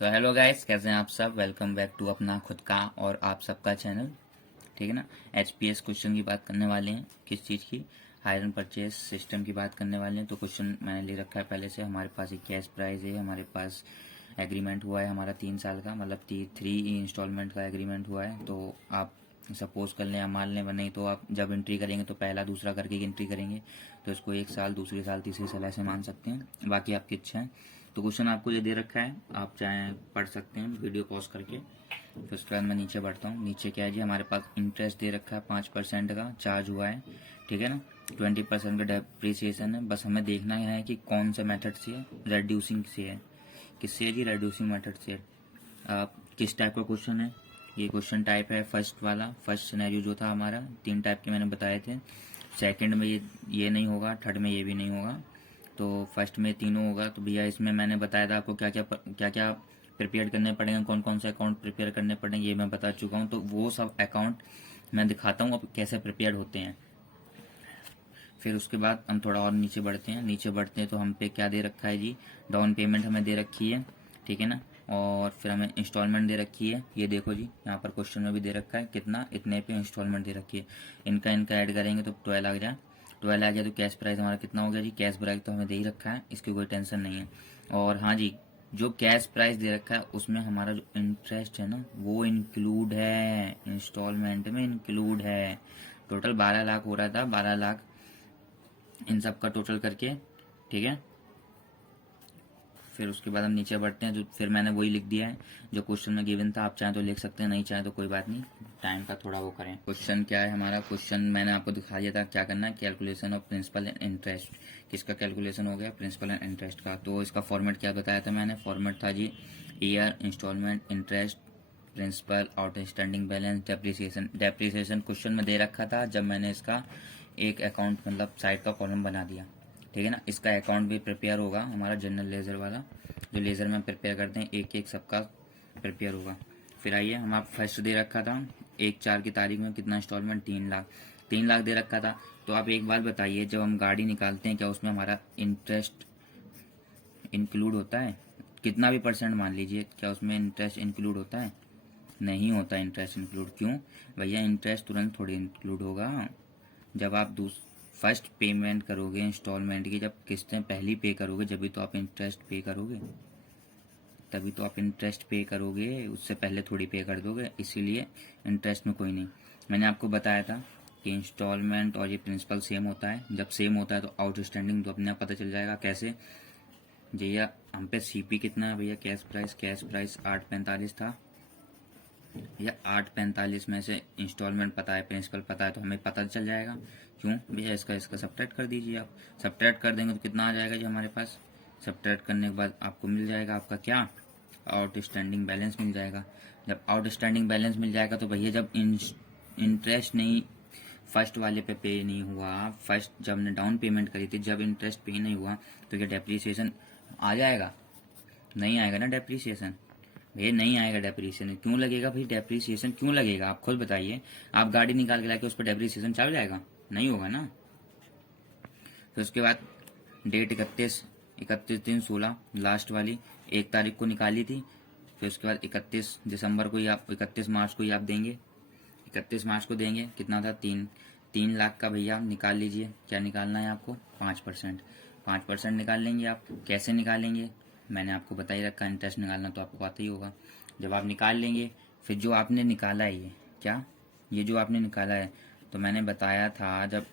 तो hello guys, कैसे हैं आप सब। वेलकम बैक टू अपना खुद का और आप सबका चैनल। ठीक है ना। एचपीएस क्वेश्चन की बात करने वाले हैं। किस चीज़ की? हायर एंड परचेज सिस्टम की बात करने वाले हैं। तो क्वेश्चन मैंने ले रखा है पहले से। हमारे पास एक कैश प्राइस है, हमारे पास एग्रीमेंट हुआ है हमारा 3 साल का, मतलब 3 इंस्टॉलमेंट का एग्रीमेंट हुआ है। तो आप सपोज कर लें या मान लें, नहीं तो आप जब एंट्री करेंगे तो पहला दूसरा करके एंट्री करेंगे, तो इसको 1 साल, दूसरे साल, तीसरे साल ऐसे मान सकते हैं। बाकी आपकी इच्छा है। तो क्वेश्चन आपको ये दे रखा है, आप चाहें पढ़ सकते हैं वीडियो पॉज करके। फिर उसके बाद मैं नीचे बढ़ता हूँ। नीचे क्या है जी, हमारे पास इंटरेस्ट दे रखा है 5% का चार्ज हुआ है। ठीक है ना। 20% का डेप्रीसिएशन है। बस हमें देखना है कि कौन से मेथड से है। रेड्यूसिंग से है। किससे है जी? रेड्यूसिंग मेथड से है। आप किस टाइप का क्वेश्चन है? ये क्वेश्चन टाइप है फर्स्ट वाला। फर्स्ट सिनेरियो जो था हमारा, 3 टाइप के मैंने बताए थे। सेकंड में ये नहीं होगा, थर्ड में ये भी नहीं होगा, तो फर्स्ट में तीनों होगा। तो भैया इसमें मैंने बताया था आपको क्या क्या प्रिपेयर करने पड़ेंगे, कौन कौन से अकाउंट प्रिपेयर करने पड़ेंगे, ये मैं बता चुका हूँ। तो वो सब अकाउंट मैं दिखाता हूँ अब कैसे प्रिपेयर होते हैं। फिर उसके बाद हम थोड़ा और नीचे बढ़ते हैं। तो हम पे क्या दे रखा है जी? डाउन पेमेंट हमें दे रखी है। ठीक है ना। और फिर हमें इंस्टॉलमेंट दे रखी है। ये देखो जी, यहाँ पर क्वेश्चन में भी दे रखा है कितना, इतने पे इंस्टॉलमेंट दे रखी है। इनका इनका ऐड करेंगे तो 12 आ गया। 12 आ गया तो कैश प्राइस हमारा कितना हो गया जी? कैश प्राइस तो हमें दे ही रखा है, इसकी कोई टेंशन नहीं है। और हाँ जी, जो कैश प्राइस दे रखा है उसमें हमारा जो इंटरेस्ट है ना, वो इंक्लूड है, इंस्टॉलमेंट में इंक्लूड है। टोटल 12 लाख हो रहा था, 12 लाख इन सब का टोटल करके। ठीक है। फिर उसके बाद हम नीचे बढ़ते हैं। जो फिर मैंने वही लिख दिया है जो क्वेश्चन में गिवन था। आप चाहें तो लिख सकते हैं, नहीं चाहें तो कोई बात नहीं, टाइम का थोड़ा वो करें। क्वेश्चन क्या है हमारा? क्वेश्चन मैंने आपको दिखा दिया था क्या करना है। Calculation of principal and interest. किसका कैलकुलेशन हो गया? प्रिंसिपल एंड इंटरेस्ट का। तो इसका फॉर्मेट क्या बताया था मैंने? फॉर्मेट था जी year, installment, interest, principal, outstanding balance, depreciation. Depreciation question में दे रखा था जब मैंने इसका एक अकाउंट, मतलब साइड का कॉलम बना दिया। ठीक है ना। इसका अकाउंट भी प्रिपेयर होगा हमारा जनरल लेजर वाला, जो लेजर में प्रिपेयर करते हैं, एक एक सबका प्रिपेयर होगा। फिर आइए, हम आप फर्स्ट दे रखा था 1/4 की तारीख में कितना इंस्टॉलमेंट? 3 लाख। 3 लाख दे रखा था। तो आप एक बात बताइए, जब हम गाड़ी निकालते हैं क्या उसमें हमारा इंटरेस्ट इंक्लूड होता है? कितना भी परसेंट मान लीजिए, क्या उसमें इंटरेस्ट इंक्लूड होता है? नहीं होता इंटरेस्ट इंक्लूड। क्यों भैया? इंटरेस्ट तुरंत थोड़ी इंक्लूड होगा। जब आप फर्स्ट पेमेंट करोगे इंस्टॉलमेंट की, जब किस्तें पहली पे करोगे, जब भी तो आप इंटरेस्ट पे करोगे, तभी तो आप इंटरेस्ट पे करोगे। उससे पहले थोड़ी पे कर दोगे, इसीलिए इंटरेस्ट में कोई नहीं। मैंने आपको बताया था कि इंस्टॉलमेंट और ये प्रिंसिपल सेम होता है। जब सेम होता है तो आउटस्टैंडिंग तो अपने आप पता चल जाएगा। कैसे? भैया हम पे सीपी कितना है भैया? कैश प्राइस 8.45 था। भैया 8.45 में से इंस्टॉलमेंट पता है, प्रिंसिपल पता है, तो हमें पता चल जाएगा। क्यों भैया? इसका इसका सब्ट्रैक्ट कर दीजिए आप। सब्ट्रैक्ट कर देंगे तो कितना आ जाएगा जी हमारे पास? सब्ट्रैक्ट करने के बाद आपको मिल जाएगा आपका क्या? आउटस्टैंडिंग बैलेंस मिल जाएगा। जब आउटस्टैंडिंग बैलेंस मिल जाएगा तो भैया जब इंटरेस्ट नहीं, फर्स्ट वाले पे नहीं हुआ, फर्स्ट जब ने डाउन पेमेंट करी थी, जब इंटरेस्ट पे नहीं हुआ, तो क्या डेप्रीसिएशन आ जाएगा? नहीं आएगा ना डेप्रीसिएशन। भैया नहीं आएगा डेप्रीसिएशन। क्यों लगेगा भाई? डेप्रीसिएशन क्यों लगेगा? आप खुद बताइए। आप गाड़ी निकाल के लाके उस पर डेप्रीसिएशन चल जाएगा? नहीं होगा ना। फिर उसके बाद डेट 31/3/16 लास्ट वाली 1 तारीख को निकाली थी। फिर उसके बाद 31 दिसंबर को ही आप, 31 मार्च को ही आप देंगे। 31 मार्च को देंगे। कितना था? 3 लाख का भैया निकाल लीजिए। क्या निकालना है आपको? 5%। 5% निकाल लेंगे आप। कैसे निकालेंगे? मैंने आपको बता ही रखा, इंटरेस्ट निकालना तो आपको पता ही होगा। जब आप निकाल लेंगे, फिर जो आपने निकाला है, ये जो आपने निकाला है, तो मैंने बताया था जब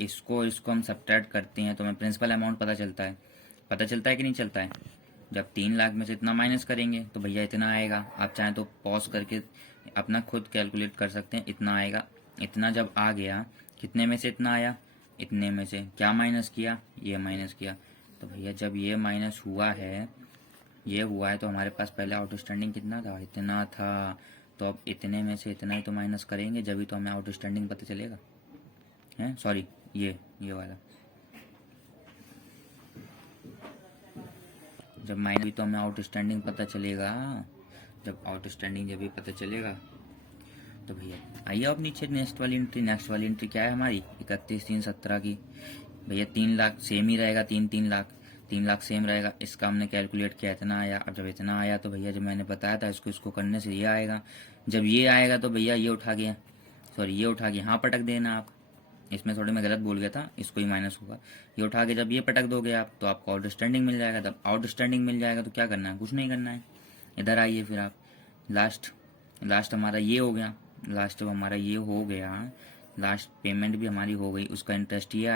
इसको इसको हम सब्ट्रैक्ट करते हैं तो हमें प्रिंसिपल अमाउंट पता चलता है। पता चलता है कि नहीं चलता है? जब 3 लाख में से इतना माइनस करेंगे तो भैया इतना आएगा। आप चाहें तो पॉज करके अपना खुद कैलकुलेट कर सकते हैं। इतना आएगा। इतना जब आ गया, कितने में से इतना आया? इतने में से क्या माइनस किया? ये माइनस किया। तो भैया जब ये माइनस हुआ है, ये हुआ है, तो हमारे पास पहले आउटस्टैंडिंग कितना था? इतना था। तो अब इतने में से इतना ही तो माइनस करेंगे, जब भी तो हमें आउटस्टैंडिंग पता चलेगा। है सॉरी, ये वाला। जब माइनस भी तो हमें आउटस्टैंडिंग पता चलेगा। जब भी पता चलेगा तो भैया आइए अब नीचे नेक्स्ट वाली एंट्री क्या है हमारी? 31/3/17 की। भैया 3 लाख सेम ही रहेगा, 3 3 लाख। 3 लाख सेम रहेगा। इसका हमने कैलकुलेट किया, इतना आया। अब जब इतना आया तो भैया जब मैंने बताया था इसको करने से ये आएगा। जब ये आएगा तो भैया ये उठा के, सॉरी ये उठा के यहाँ पटक देना आप। इसमें थोड़ी मैं गलत बोल गया था, इसको ही माइनस होगा। ये उठा के जब ये पटक दोगे आप तो आपको आउटस्टैंडिंग मिल जाएगा। तब आउटस्टैंडिंग मिल जाएगा तो क्या करना है, कुछ नहीं करना है। इधर आइए फिर आप, लास्ट हमारा ये हो गया। लास्ट जब हमारा ये हो गया, लास्ट पेमेंट भी हमारी हो गई, उसका इंटरेस्ट ये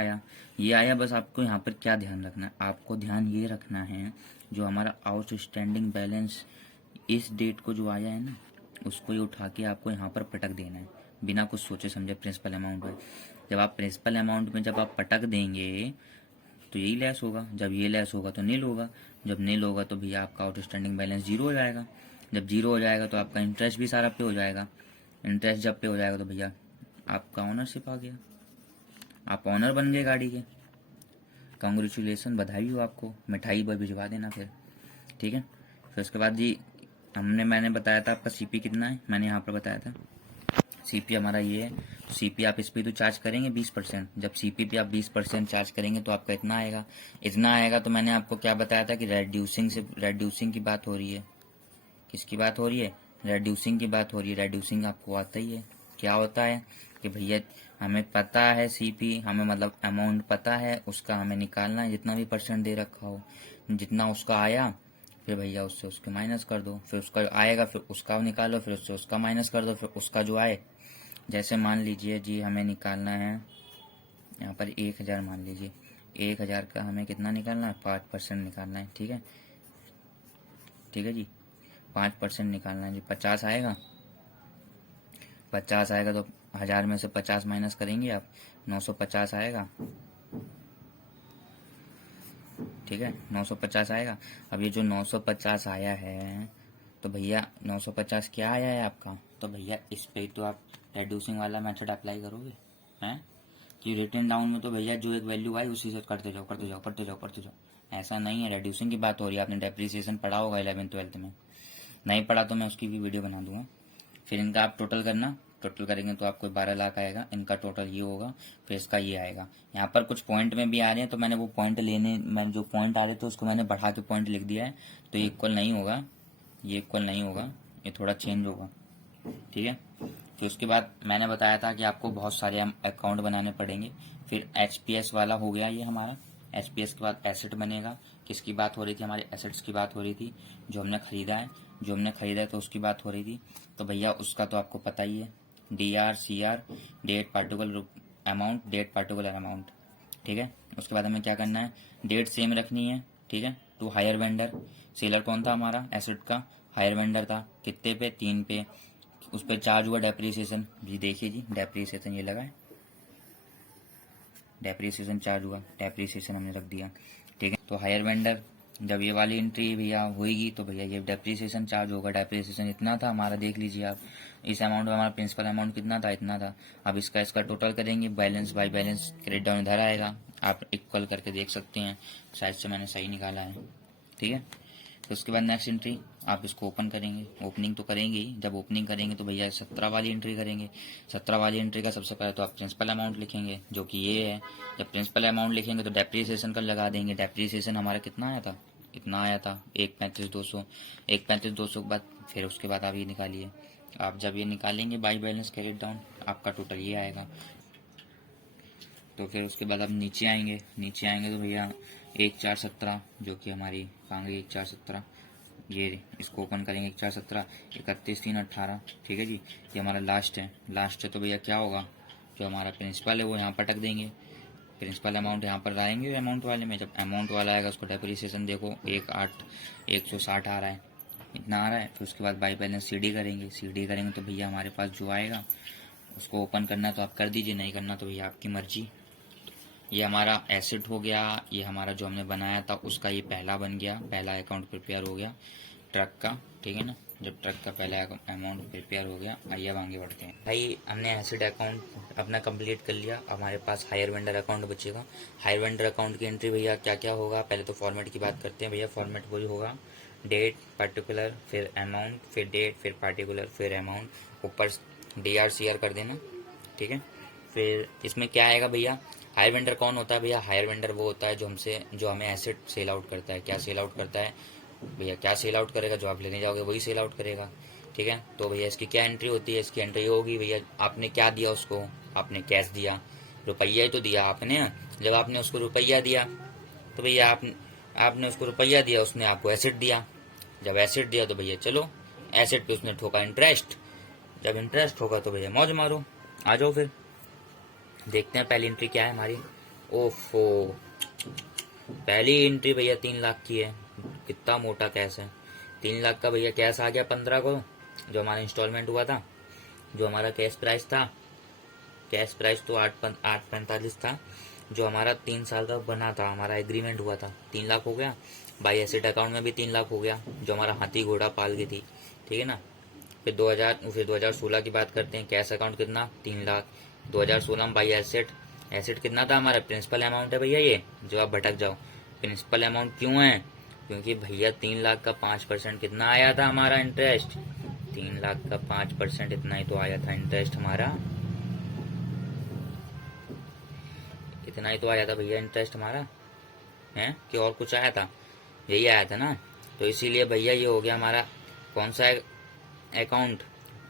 आया। बस आपको यहाँ पर क्या ध्यान रखना है, आपको ध्यान ये रखना है जो हमारा आउटस्टैंडिंग बैलेंस इस डेट को जो आया है ना, उसको ही उठा के आपको यहाँ पर पटक देना है, बिना कुछ सोचे समझे प्रिंसिपल अमाउंट में। जब आप प्रिंसिपल अमाउंट में जब आप पटक देंगे तो यही लेस होगा। जब ये लेस होगा तो नील होगा। जब नील होगा तो भैया आपका आउटस्टैंडिंग बैलेंस जीरो हो जाएगा। जब जीरो हो जाएगा तो आपका इंटरेस्ट भी सारा पे हो जाएगा। इंटरेस्ट जब पे हो जाएगा तो भैया आपका ऑनरशिप आ गया, आप ऑनर बन गए गाड़ी के। कांग्रेचुलेसन, बधाई हो आपको, मिठाई पर भिजवा देना फिर, ठीक है। फिर उसके बाद जी मैंने बताया था आपका सीपी कितना है, मैंने यहाँ पर बताया था सीपी हमारा ये है। सीपी आप इस पर तो चार्ज करेंगे 20%। जब सीपी पे आप 20% चार्ज करेंगे तो आपका इतना आएगा। इतना आएगा तो मैंने आपको क्या बताया था कि रेड्यूसिंग की बात हो रही है। किसकी बात हो रही है, रेड्यूसिंग की बात हो रही है। रेड्यूसिंग आपको आता ही है, क्या होता है कि भैया हमें पता है सीपी, हमें मतलब अमाउंट पता है, उसका हमें निकालना है जितना भी परसेंट दे रखा हो। जितना उसका आया फिर भैया उससे उसके माइनस कर दो, फिर उसका आएगा फिर उसका निकालो, फिर उससे उसका माइनस कर दो, फिर उसका जो आए। जैसे मान लीजिए जी हमें निकालना है यहाँ पर 1000, मान लीजिए 1000 का हमें कितना निकालना है, 5% निकालना है, ठीक है। ठीक है जी, 5% निकालना है जी। 50 आएगा, 50 आएगा तो 1000 में से 50 माइनस करेंगे आप, 950 आएगा, ठीक है। 950 आएगा। अब ये जो 950 आया है तो भैया 950 क्या आया है आपका, तो भैया इस पे तो आप रेड्यूसिंग वाला मेथड अप्लाई करोगे हैं कि रिटर्न डाउन में तो भैया जो एक वैल्यू आई उसी से करते जाओ करते जाओ करते जाओ करते जाओ। ऐसा नहीं है, रेड्यूसिंग की बात हो रही है। आपने डेप्रिसिएशन पढ़ा होगा 11th-12th में, नहीं पढ़ा तो मैं उसकी भी वीडियो बना दूंगा। फिर इनका आप टोटल करना, टोटल करेंगे तो आपको 12 लाख आएगा। इनका टोटल ये होगा, फिर इसका ये आएगा। यहाँ पर कुछ पॉइंट में भी आ रहे हैं तो मैंने वो पॉइंट मैंने जो पॉइंट आ रहे थे उसको मैंने बढ़ा के पॉइंट लिख दिया है। तो ये इक्वल नहीं होगा, ये इक्वल नहीं होगा, ये थोड़ा चेंज होगा, ठीक है। फिर उसके बाद मैंने बताया था कि आपको बहुत सारे अकाउंट बनाने पड़ेंगे। फिर एचपीएस वाला हो गया ये हमारा। एचपीएस के बाद एसेट बनेगा। किसकी बात हो रही थी, हमारे एसेट्स की बात हो रही थी, जो हमने खरीदा है तो उसकी बात हो रही थी। तो भैया उसका तो आपको पता ही है, DR CR, date particular amount, date particular amount, ठीक है। उसके बाद हमें क्या करना है, डेट सेम रखनी है, ठीक है। टू हायर वेंडर, सेलर कौन था हमारा, एसेट का हायर वेंडर था, कितने पे, 3 पे। उस पर चार्ज हुआ डेप्रीसिएशन, जी देखिए जी डेप्रीसिएशन ये लगा है, डेप्रीसिएशन चार्ज हुआ, डेप्रीसिएशन हमने रख दिया, ठीक है। तो हायर वेंडर जब ये वाली एंट्री भैया होएगी तो भैया ये डेप्रीसिएशन चार्ज होगा। डेप्रीसिएशन इतना था हमारा, देख लीजिए आप, इस अमाउंट में हमारा प्रिंसिपल अमाउंट कितना था, इतना था। अब इसका टोटल करेंगे, balance by balance credit down इधर आएगा, आप इक्वल करके देख सकते हैं, शायद से मैंने सही निकाला है, ठीक है। तो उसके बाद नेक्स्ट एंट्री आप इसको ओपन करेंगे, ओपनिंग तो करेंगे ही। जब ओपनिंग करेंगे तो भैया 17 वाली एंट्री करेंगे। 17 वाली एंट्री का सबसे पहले तो आप प्रिंसिपल अमाउंट लिखेंगे जो कि ये है। जब प्रिंसिपल अमाउंट लिखेंगे तो डेप्रीसिएशन का लगा देंगे। डेप्रीसिएशन हमारा कितना आया था, इतना आया था 135,200। 135,200 के बाद फिर उसके बाद आप ये निकालिए। आप जब ये निकालेंगे बाई बैलेंस कैरिड डाउन, आपका टोटल ये आएगा। तो फिर उसके बाद आप नीचे आएंगे तो भैया 1417 जो कि हमारी कहाँ गई 1417, ये इसको ओपन करेंगे 1417, 31/3/18, ठीक है जी। ये हमारा लास्ट है तो भैया क्या होगा, जो हमारा प्रिंसिपल है वो यहाँ पटक देंगे। प्रिंसिपल अमाउंट यहाँ पर लाएंगे अमाउंट वाले में। जब अमाउंट वाला आएगा उसको डेप्रीसिएशन देखो 160 आ रहा है, इतना आ रहा है। फिर उसके बाद बाई बैलेंस CD करेंगे तो भैया हमारे पास जो आएगा उसको ओपन करना तो आप कर दीजिए, नहीं करना तो भैया आपकी मर्जी। ये हमारा एसेट हो गया, ये हमारा जो हमने बनाया था उसका ये पहला बन गया, पहला अकाउंट प्रिपेयर हो गया ट्रक का, ठीक है ना। जब ट्रक का पहला अमाउंट प्रिपेयर हो गया, आइए अब आगे बढ़ते हैं। भाई हमने एसेट अकाउंट अपना कंप्लीट कर लिया, हमारे पास हायर वेंडर अकाउंट बचेगा। हायर वेंडर अकाउंट की एंट्री भैया क्या क्या होगा, पहले तो फॉर्मेट की बात करते हैं भैया। फॉर्मेट वही होगा, डेट पार्टिकुलर फिर अमाउंट फिर डेट फिर पार्टिकुलर फिर अमाउंट, ऊपर DR CR कर देना, ठीक है। फिर इसमें क्या आएगा भैया, हायर वेंडर कौन होता है भैया? हायर वेंडर वो होता है जो हमें एसेट सेल आउट करता है। क्या सेल आउट करता है भैया? क्या सेल आउट करेगा? जो आप लेने जाओगे वही सेल आउट करेगा। ठीक है, तो भैया इसकी क्या एंट्री होती है? इसकी एंट्री होगी भैया, आपने क्या दिया उसको? आपने कैश दिया, रुपया ही तो दिया आपने। जब आपने उसको रुपया दिया तो भैया आपने उसको रुपया दिया, उसने आपको एसेट दिया। जब एसेट दिया तो भैया चलो, एसेट पे उसने ठोका इंटरेस्ट। जब इंटरेस्ट होगा तो भैया मौज मारो। आ जाओ फिर देखते हैं पहली एंट्री क्या है हमारी। ओफो, पहली एंट्री भैया 3 लाख की है। कितना मोटा कैश है। 3 लाख का भैया कैश आ गया 15 को, जो हमारा इंस्टॉलमेंट हुआ था। जो हमारा कैश प्राइस था, कैश प्राइस तो 8.45 था। जो हमारा 3 साल का बना था, हमारा एग्रीमेंट हुआ था, 3 लाख हो गया। बाई एसेट अकाउंट में भी 3 लाख हो गया, जो हमारा हाथी घोड़ा पाल गई थी। ठीक है ना। फिर 2016 की बात करते हैं। कैश अकाउंट कितना? 3 लाख। 2016 में बाई एसेट, एसेट कितना था हमारा? प्रिंसिपल अमाउंट है भैया ये, जो आप भटक जाओ। प्रिंसिपल अमाउंट क्यों है? क्योंकि भैया 3 लाख का 5% कितना आया था हमारा इंटरेस्ट? 3 लाख का 5% इतना ही तो आया था इंटरेस्ट हमारा। इतना ही तो आया था भैया इंटरेस्ट हमारा, है कि और कुछ आया था? यही आया था ना। तो इसीलिए भैया ये हो गया हमारा कौन सा अकाउंट?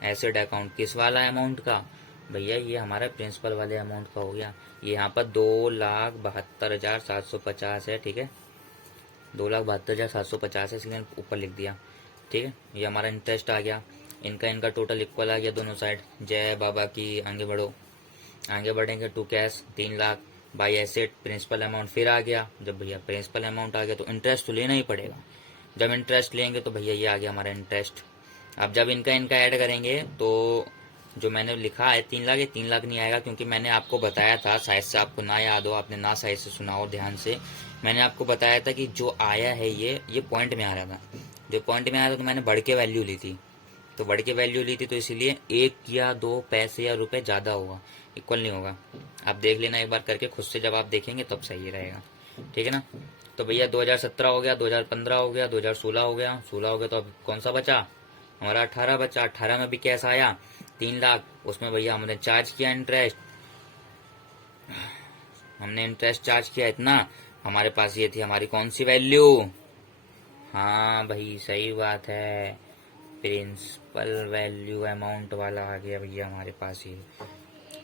Asset account. किस वाला अमाउंट का भैया? ये हमारा प्रिंसिपल वाले अमाउंट का हो गया। ये यहाँ पर 2,72,750 है। ठीक है, 2,72,750 है, इसलिए ऊपर लिख दिया। ठीक है, ये हमारा इंटरेस्ट आ गया। इनका इनका टोटल इक्वल आ गया दोनों साइड। जय बाबा की, आगे बढ़ो। आगे बढ़ेंगे to cash 3 lakh by asset principal amount फिर आ गया। जब भैया प्रिंसिपल अमाउंट आ गया तो इंटरेस्ट तो लेना ही पड़ेगा। जब इंटरेस्ट लेंगे तो भैया ये आ गया हमारा इंटरेस्ट। अब जब इनका इनका ऐड करेंगे तो जो मैंने लिखा है 3 लाख, ये 3 लाख नहीं आएगा, क्योंकि मैंने आपको बताया था, शायद से आपको ना याद हो, आपने ना शायद से सुना हो ध्यान से। मैंने आपको बताया था कि जो आया है ये पॉइंट में आ रहा था। जो पॉइंट में आया था तो मैंने बढ़ के वैल्यू ली थी। तो बढ़ के वैल्यू ली थी तो इसीलिए 1 या 2 पैसे या रुपए ज़्यादा होगा, इक्वल नहीं होगा। आप देख लेना एक बार करके खुद से, जब आप देखेंगे तब सही रहेगा। ठीक है ना। तो भैया 2017 हो गया, 2015 हो गया, 2016 हो गया। 16 हो गया तो अब कौन सा बचा हमारा? 18 बचा। 18 में भी कैसा आया? 3 लाख। उसमें भैया हमने चार्ज किया इंटरेस्ट, हमने इंटरेस्ट चार्ज किया इतना। हमारे पास ये थी हमारी कौन सी वैल्यू? हाँ भाई सही बात है, प्रिंसिपल वैल्यू अमाउंट वाला आ गया भैया हमारे पास ये।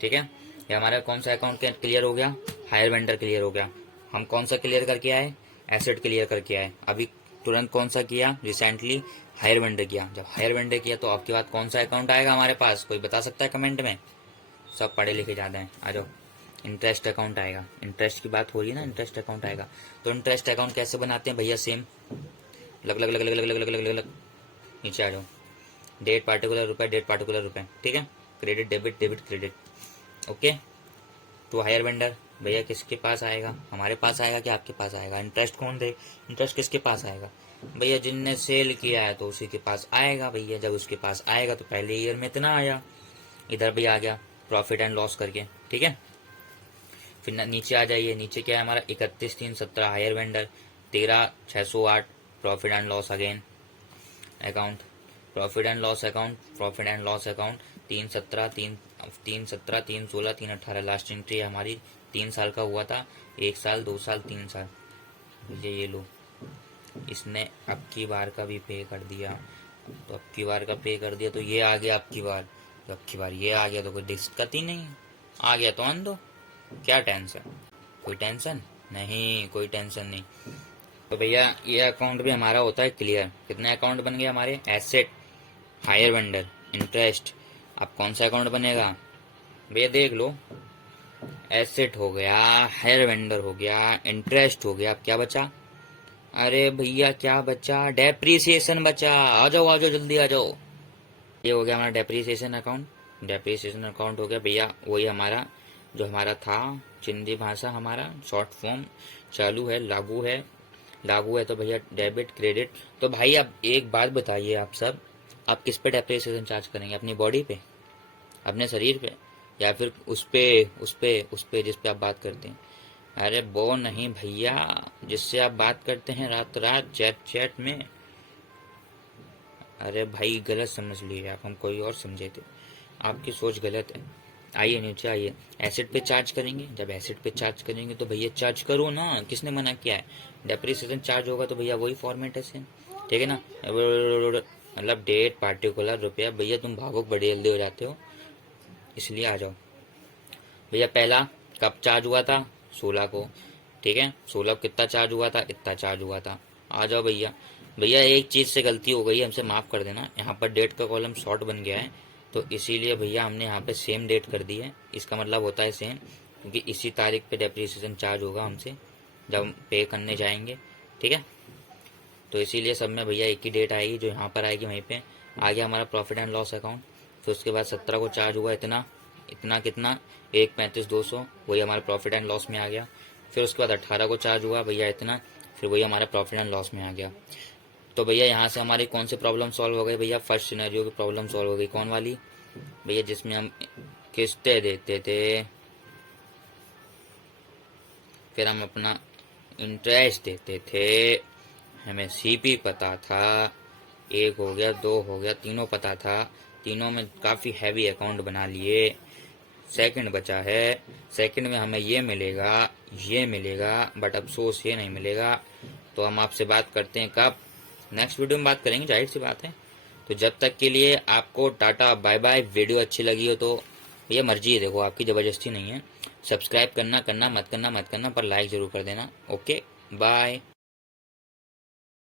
ठीक है, ये हमारा कौन सा अकाउंट क्लियर हो गया? हायर वेंडर क्लियर हो गया। हम कौन सा क्लियर करके आए? एसेट क्लियर करके आए। अभी तुरंत कौन सा किया रिसेंटली? हायर वेंडर किया। जब हायर वेंडर किया तो आपके बाद कौन सा अकाउंट आएगा हमारे पास? कोई बता सकता है कमेंट में? सब पढ़े लिखे ज़्यादा हैं, आ जाओ। इंटरेस्ट अकाउंट आएगा। इंटरेस्ट की बात हो रही है ना, इंटरेस्ट अकाउंट आएगा। तो इंटरेस्ट अकाउंट कैसे बनाते हैं भैया? सेम लग लग लग लग लग लग लग लग लग नीचे आ जाओ। डेट पार्टिकुलर रुपए, डेट पार्टिकुलर रुपए। ठीक है, credit debit, debit credit. Okay, तो हायर वेंडर भैया किसके पास आएगा? हमारे पास आएगा कि आपके पास आएगा? इंटरेस्ट कौन दे? इंटरेस्ट किसके पास आएगा भैया? जिनने सेल किया है तो उसी के पास आएगा भैया। जब उसके पास आएगा तो पहले ईयर में इतना आया, इधर भी आ गया प्रॉफिट एंड लॉस करके। ठीक है, फिर नीचे आ जाइए। नीचे क्या है हमारा? 31/3/17 higher vendor, 13/608 profit and loss again account, profit and loss account, profit and loss account 3/17, 3/17, 3/18 last entry हमारी 3 साल का हुआ था। 1 साल, 2 साल, 3 साल। ये लो, इसने अब की बार का भी पे कर दिया। तो अब की बार का पे कर दिया तो ये आ गया अब की बार। तो अब की बार ये आ गया तो कोई दिक्कत ही नहीं। आ गया तो आन दो, क्या टेंशन? कोई टेंशन नहीं, कोई टेंशन नहीं। तो भैया ये अकाउंट भी हमारा होता है क्लियर। कितने अकाउंट बन गए हमारे? Asset, higher vendor, interest. अब कौन सा अकाउंट बनेगा भैया? देख लो, एसेट हो गया, हायर वेंडर हो गया, इंटरेस्ट हो गया। अब क्या बचा? अरे भैया क्या बचा? डेप्रीसिएशन बचा। आ जाओ आ जाओ, जल्दी आ जाओ। ये हो गया हमारा डेप्रीसिएशन अकाउंट। डेप्रीसिएशन अकाउंट हो गया भैया, वही हमारा जो हमारा था चिंदी भाषा, हमारा शॉर्ट फॉर्म चालू है, लागू है। लागू है तो भैया डेबिट क्रेडिट। तो भाई अब एक बात बताइए आप सब, आप किस पे डेप्रिसिएशन चार्ज करेंगे? अपनी बॉडी पे, अपने शरीर पे, या फिर उस पे जिस पे आप बात करते हैं? अरे वो नहीं भैया, जिससे आप बात करते हैं रात रात चैट चैट में। अरे भाई गलत समझ लिए आप, हम कोई और समझे थे। आपकी सोच गलत है। आइए नीचे आइए। एसिड पे चार्ज करेंगे, जब एसिड पे चार्ज करेंगे तो भैया चार्ज करो ना, किसने मना किया है। डेप्रिसिएशन चार्ज होगा तो भैया वही फॉर्मेट है सेम, ठीक है ना। मतलब डेट पार्टिकुलर रुपया, भैया तुम भावुक बड़े जल्दी हो जाते हो, इसलिए आ जाओ। भैया पहला कब चार्ज हुआ था, 16 को, ठीक है। 16 को कितना चार्ज हुआ था, इतना चार्ज हुआ था। आ जाओ भैया। भैया एक चीज़ से गलती हो गई है, हमसे माफ़ कर देना, यहाँ पर डेट का कॉलम शॉर्ट बन गया है, तो इसीलिए भैया हमने यहाँ पे सेम डेट कर दी है। इसका मतलब होता है सेम, क्योंकि इसी तारीख पे डेप्रिसिएशन चार्ज होगा हमसे जब हम पे करने जाएंगे, ठीक है। तो इसीलिए सब में भैया एक ही डेट आएगी, जो यहाँ पर आएगी वहीं पे। आ गया हमारा प्रॉफिट एंड लॉस अकाउंट। फिर उसके बाद 17 को चार्ज हुआ इतना, इतना कितना 1,35,200, वही हमारा प्रॉफिट एंड लॉस में आ गया। फिर उसके बाद 18 को चार्ज हुआ भैया इतना, फिर वही हमारा प्रॉफिट एंड लॉस में आ गया। तो भैया यहाँ से हमारी कौन सी प्रॉब्लम सॉल्व हो गई भैया, फर्स्ट सिनेरियो की प्रॉब्लम सॉल्व हो गई। कौन वाली भैया, जिसमें हम किस्तें देते थे, फिर हम अपना इंटरेस्ट देते थे, हमें सीपी पता था, एक हो गया, दो हो गया, तीनों पता था, तीनों में काफ़ी हैवी अकाउंट बना लिए। सेकंड बचा है, सेकंड में हमें ये मिलेगा, ये मिलेगा, बट अफसोस ये नहीं मिलेगा। तो हम आपसे बात करते हैं कब, नेक्स्ट वीडियो में बात करेंगे, जाहिर सी बात है। तो जब तक के लिए आपको टाटा बाय बाय। वीडियो अच्छी लगी हो तो ये मर्जी है, देखो आपकी, ज़बरदस्ती नहीं है। सब्सक्राइब करना करना, मत करना मत करना, पर लाइक ज़रूर कर देना। Okay bye.